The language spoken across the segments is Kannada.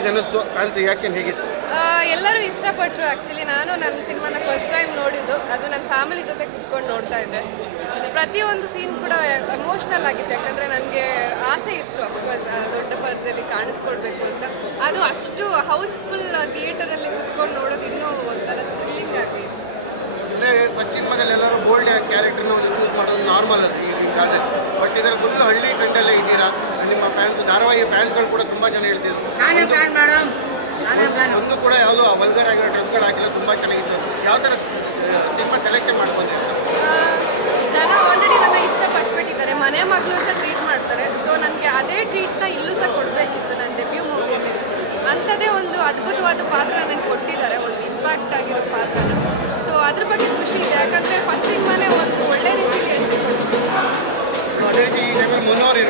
ಹೇಗೆ ಅನ್ನಿಸ್ತು? ಫ್ಯಾನ್ಸ್ ರಿಯಾಕ್ಷನ್ ಹೇಗಿತ್ತು? ಎಲ್ಲರೂ ಇಷ್ಟಪಟ್ಟರು ಆ್ಯಕ್ಚುಲಿ ನಾನು ನನ್ನ ಸಿನಿಮಾನ ಫಸ್ಟ್ ಟೈಮ್ ನೋಡಿದ್ದು. ಅದು ನನ್ನ ಫ್ಯಾಮಿಲಿ ಜೊತೆ ಕುತ್ಕೊಂಡು ನೋಡ್ತಾ ಇದ್ದೆ. ಪ್ರತಿಯೊಂದು ಸೀನ್ ಕೂಡ ಎಮೋಷ್ನಲ್ ಆಗಿತ್ತು. ಯಾಕಂದರೆ ನನಗೆ ಆಸೆ ಇತ್ತು. ಅಫ್ಕೋರ್ಸ್ ದೊಡ್ಡ ಪದದಲ್ಲಿ ಕಾಣಿಸ್ಕೊಡ್ಬೇಕು ಅಂತ. ಅದು ಅಷ್ಟು ಹೌಸ್ಫುಲ್ ಥಿಯೇಟರಲ್ಲಿ ಕುತ್ಕೊಂಡು ನೋಡೋದು ಇನ್ನೂ ಒಂಥರ ಥ್ರಿಲ್ಲಿಂಗ್ ಆಗಲಿ ಸಿನಿಮಾದಲ್ಲಿ ಎಲ್ಲರೂ ಬೋಲ್ಡ್ ಕ್ಯಾರೆಕ್ಟರ್ನ ಒಂದು ಚೂಸ್ ಮಾಡೋದು ನಾರ್ಮಲ್ ಅದು. ಇದರ ಫುಲ್ ಹಳ್ಳಿ ಟ್ರೆಂಡಲ್ಲೇ ಇದ್ದೀರಾ? ನಿಮ್ಮ ಫ್ಯಾನ್ಸ್ ಧಾರಾವಾಹಿ ಫ್ಯಾನ್ಸ್ಗಳು ಕೂಡ ತುಂಬ ಜನ ಹೇಳ್ತಿದ್ರು. ಒಂದು ಕೂಡ ಯಾವುದೋ ವಲ್ಗರ್ ಆಗಿರೋ ಡ್ರೆಸ್ಗಳು ಹಾಕಿಲ್ಲ ತುಂಬ ಚೆನ್ನಾಗಿತ್ತು. ಯಾವ ಥರ ಸಿನಿಮಾ ಸೆಲೆಕ್ಷನ್ ಮಾಡ್ಬೋದು ಜನ ಆಲ್ರೆಡಿ ನನ್ನ ಇಷ್ಟಪಟ್ಬಿಟ್ಟಿದ್ದಾರೆ ಮನೆ ಮಗಳು ಅಂತ ಟ್ರೀಟ್ ಮಾಡ್ತಾರೆ. ಸೊ ನನಗೆ ಅದೇ ಟ್ರೀಟ್ನ ಇಲ್ಲೂ ಸಹ ಕೊಡಬೇಕಿತ್ತು ನನ್ನ ಡೆಬ್ಯೂ ಮೂವಿಯಲ್ಲಿ ಅಂಥದ್ದೇ ಒಂದು ಅದ್ಭುತವಾದ ಪಾತ್ರ ನನಗೆ ಕೊಟ್ಟಿದ್ದಾರೆ. ಒಂದು ಇಂಪ್ಯಾಕ್ಟ್ ಆಗಿರೋ ಪಾತ್ರ ಸೊ ಅದ್ರ ಬಗ್ಗೆ ಖುಷಿ ಇದೆ. ಯಾಕಂದ್ರೆ ಫಸ್ಟ್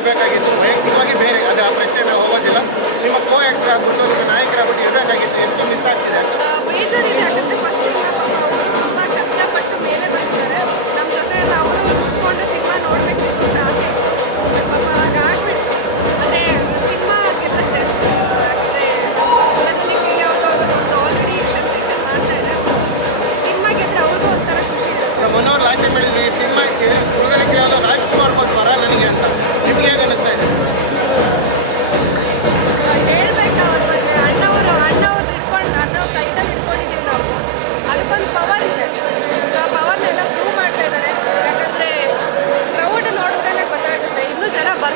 ಇರಬೇಕಾಗಿತ್ತು. ವೈಯಕ್ತಿಕವಾಗಿ ಬೇರೆ ಅದು ಆ ಪ್ರಶ್ನೆ ನಾವು ಹೋಗೋದಿಲ್ಲ. ನಿಮ್ಮ ಕೋ ಆ್ಯಕ್ಟರ್ ಆಗ್ಬಿಟ್ಟು ನಿಮ್ಮ ನಾಯಕರಾಗ್ಬಿಟ್ಟು ಇರಬೇಕಾಗಿತ್ತು. ಎಷ್ಟು ಮಿಸ್ ಆಗ್ತಿದೆ ಅಂತ. ಬೇಜಾರಿದೆ. ಯಾಕಂದರೆ ಫಸ್ಟ್ ಸಿನಿಮಾ ಪಾಪ ಅವರು ತುಂಬ ಕಷ್ಟಪಟ್ಟು ಮೇಲೆ ಬಂದಿದ್ದಾರೆ. ನಮ್ಮ ಜೊತೆ ಅವರು ಕುತ್ಕೊಂಡು ಸಿನಿಮಾ ನೋಡಬೇಕಿತ್ತು ಅಂತ ಆಸೆ ಇತ್ತು. ಬಟ್ ಪಾಪ ಹಾಗಾಗ್ಬಿಟ್ಟು ಅಂದರೆ ಸಿನಿಮಾ ಗೆಲ್ಲುತ್ತೆ. ಯಾಕಂದರೆ ಒಂದು ಆಲ್ರೆಡಿ ಸೆನ್ಸೇಷನ್ ಮಾಡ್ತಾ ಇದೆ ಸಿನಿಮಾ ಅವ್ರಿಗೂ ಒಂಥರ ಖುಷಿ ಇದೆ ಮುನ್ನೋರು ಲಾಂಚ್ ಮಾಡಿದ್ವಿ. ಈ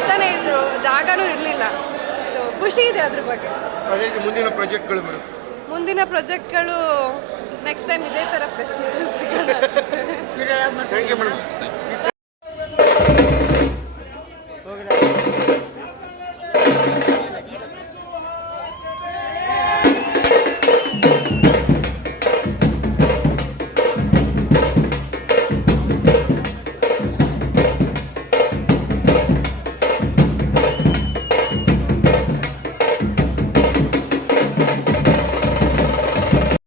ಬರ್ತಾನೆ ಇದ್ರು ಜಾಗನೂ ಇರಲಿಲ್ಲ. ಸೊ ಖುಷಿ ಇದೆ ಅದ್ರ ಬಗ್ಗೆ. ಅದೇ ರೀತಿ ಮುಂದಿನ ಪ್ರಾಜೆಕ್ಟ್ಗಳು ಮೇಡಮ್. ಮುಂದಿನ ಪ್ರಾಜೆಕ್ಟ್ಗಳು ನೆಕ್ಸ್ಟ್ ಟೈಮ್ ಇದೇ ಥರ ಪ್ರಶ್ನೆ ಸಿಗೋಣ ಥ್ಯಾಂಕ್ ಯು ಮೇಡಮ್